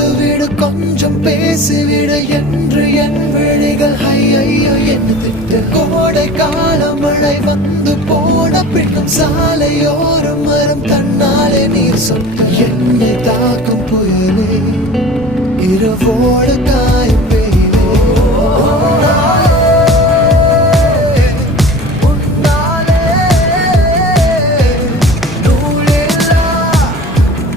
பார்த்துவிடு கொஞ்சம் பேசிவிடு என்று என் விழிகள் ஐயோ என்ன திட்டு. கோடை கால மழை வந்து போன பின்னும் சாலையோரம் மரம் தன்னாலே நீர் சொட்டு. என்னை தாக்கும் புயலே இரவோடு